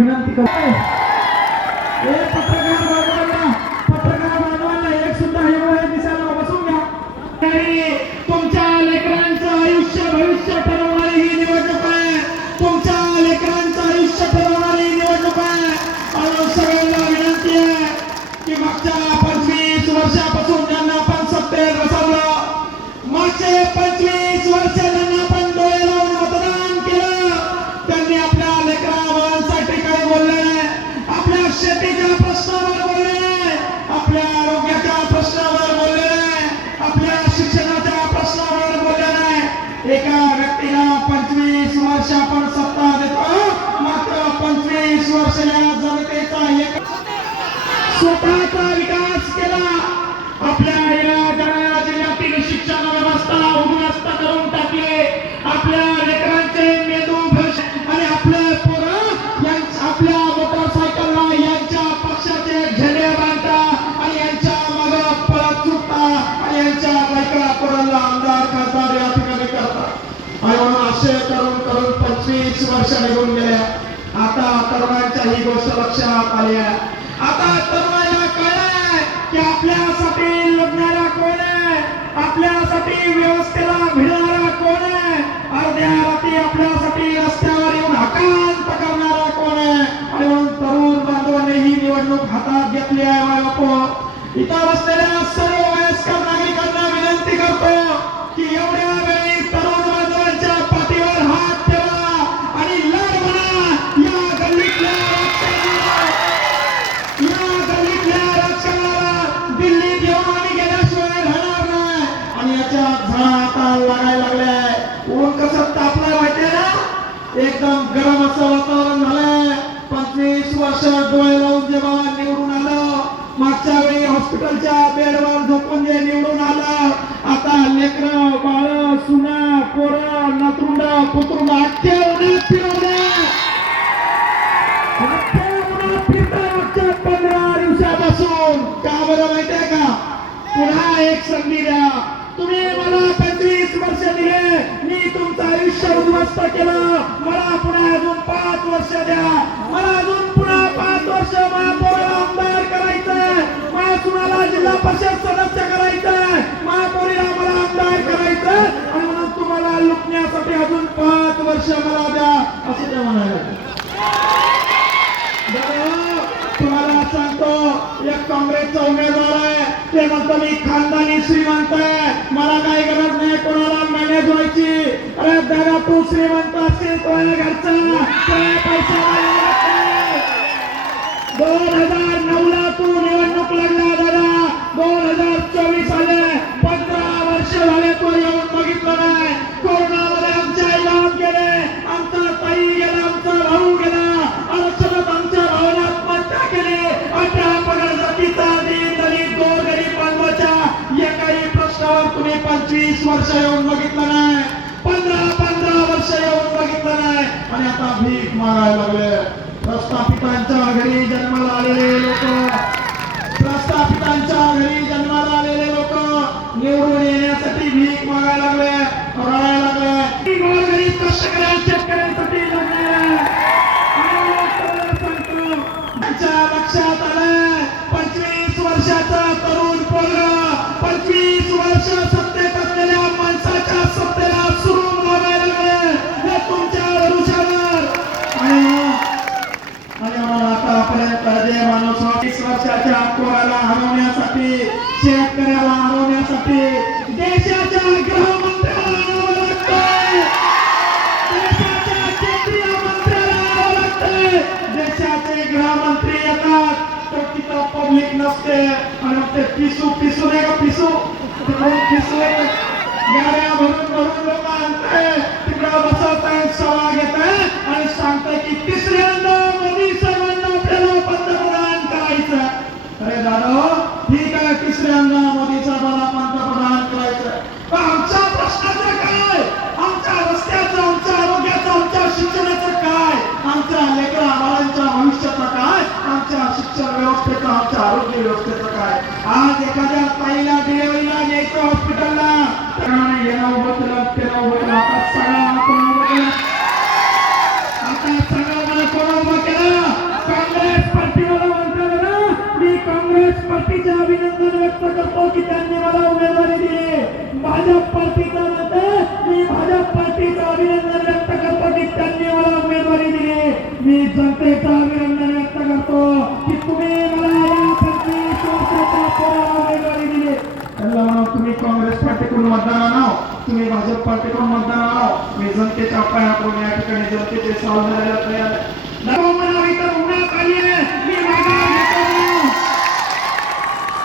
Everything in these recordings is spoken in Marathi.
विनंती करतो. पत्रकार बांधवांना पत्रकार बांधवांना एक सुद्धा हे दिसायला बसून घ्या. तरी तुमच्या लेकरांचं आयुष्य भविष्य ठरवणारी ही निवडणूक आहे. तुमच्या लेकरांचं आयुष्य ठरवणारी ही निवडणूक आहे. आणि सगळ्यांना विनंती आहे की मागच्या पंचवीस वर्षापासून ज्यांना आपण सत्तेत बसवलं मागचे पंचवीस वर्ष वर्ष निघून गेल्या. आता तरुणांच्या ही गोष्ट लक्षात आली आहे. आता तरुणाला कळलंय की आपल्यासाठी लढणारा कोण आहे? आपल्यासाठी व्यवस्थेला भिडणारा कोण आहे? अर्ध्या रात्री आपल्यासाठी रस्त्यावर येऊन हकांत करणारा कोण आहे? आणि म्हणून तरुण बांधवांनी ही निवडणूक हातात घेतली आहे माय इथं बसलेल्या सर्व एकदम गरम असं वातावरण झालंय. पंचवीस वर्ष डोळे लावून जेव्हा निवडून आलं मागच्या वेळी हॉस्पिटलच्या बेडवर झोपून जे निवडून आलं आता लेकर बाळ सुना पोर नतरुंड पुतरुंड अख्खे उन्हात फिरवले. पंधरा दिवसापासून. का बरं माहितीये का? पुन्हा एक संधी द्या तुम्ही मला पंचवीस वर्ष दिले मी तुमचं स्पष्ट केलं मला पुन्हा अजून पाच वर्ष द्या. मला अजून पुन्हा पाच वर्ष महापौर आमदार करायचंय. माझ्या सुनाला जिल्हा परिषद सदस्य करायचंय. महापौरीला मला आमदार करायचंय. आणि म्हणून तुम्हाला लुटण्यासाठी अजून पाच वर्ष मला द्या. असं ते म्हणाले. तुम्हाला सांगतो एक काँग्रेसचा उमेदवार आहे. ते म्हणतो मी खानदानी श्रीमंत आहे. मला काही गरज नाही कोणाला. दादा तू श्रीमंत असतील तुझ्या घरचा? तुझ्या पैसा दोन हजार नऊ ला तू निवडणूक लागला दादा. दोन हजार चोवीस आले पंधरा वर्ष झाले तो येऊन बघितलं नाही. कोरोनामध्ये आमच्या आई लावून गेले. आमचा ताई गेला आमचा भाऊ गेला. आरक्षणात आमच्या भावना आत्महत्या केली. अठरा पगार जातीचा दिन दलित गोर गरीब बांधवाच्या एकाही प्रश्नावर तुम्ही पंचवीस वर्ष येऊन बघितलं नाही पंधरा पंधरा वर्ष येऊन बघितलं नाही. आणि आता भीक मागायला लागले. प्रस्थापितांच्या घरी जन्माला आलेले लोक. प्रस्थापितांच्या घरी जन्माला आलेले लोक. निवडून पिसू पिसू नाही का पिसू? तिकडून पिसू गाड्या भरून भरून लोक आणताय. तिकडे बसवताय सवा घेताय आणि सांगताय की तिसऱ्यांदा मोदी सर्वांना आपल्याला पंतप्रधान करायचं अरे दादा ठीक आहे तिसऱ्यांदा शकतो की त्यांनी मला उमेदवारी दिली. भाजप पार्टीचा मत मी भाजप पार्टीचं अभिनंदन व्यक्त करतो की त्यांनी मला उमेदवारी दिली. मी जनतेचं अभिनंदन व्यक्त करतो की तुम्ही मला उमेदवारी दिली. त्यांना म्हणा तुम्ही काँग्रेस पार्टीकडून मतदान आणाव. तुम्ही भाजप पार्टीकडून मतदान आणाव. मी जनतेच्या पायाकडून या ठिकाणी जनतेचे सावधान तयार मला इतर मी माझ्या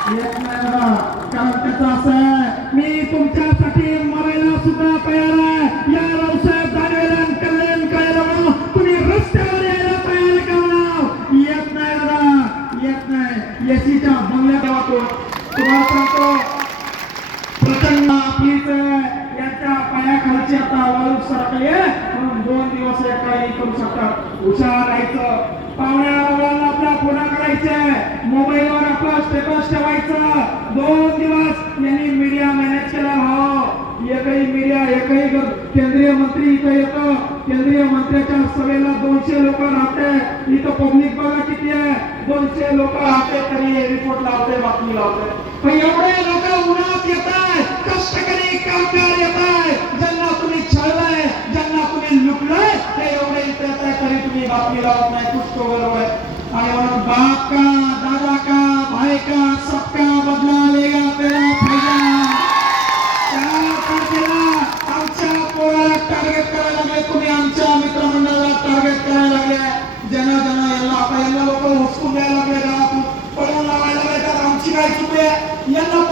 कारण त्याचं असं आहे मी तुमच्यासाठी मरायला सुद्धा तयार आहे या रावसाहेब दानवेला कल्याण करायला तुम्ही रस्त्यावर यायला तयार येत नाही दादा येत नाही एसीच्या तुम्हाला सांगतो प्रचंड आपलीच यांच्या पायाखालची आता सरकली म्हणून दोन दिवस हे काही करू शकतात हुशार राहायचं पाहुण्या रावळांना आपल्या करायचे मोबाईलवर आपलं स्टेटस ठेवा. एकही मीडिया एकही केंद्रीय मंत्री इथं येतो. केंद्रीय मंत्र्याच्या सभेला दोनशे लोक राहते. इथं पब्लिक बघा किती आहे. दोनशे लोक राहते तरी रिपोर्ट लावते, बातमी लावते. पण एवढे लोक उन्हात येत आहे कष्टकरी कामगार येत आहे ज्यांना तुम्ही छळलाय, ज्यांना तुम्ही लुटलाय, ते एवढे इथे येत आहे तरी तुम्ही बातमी लावत नाही. कुछ तो बरोबर आहे. आणि म्हणून बाप का y en la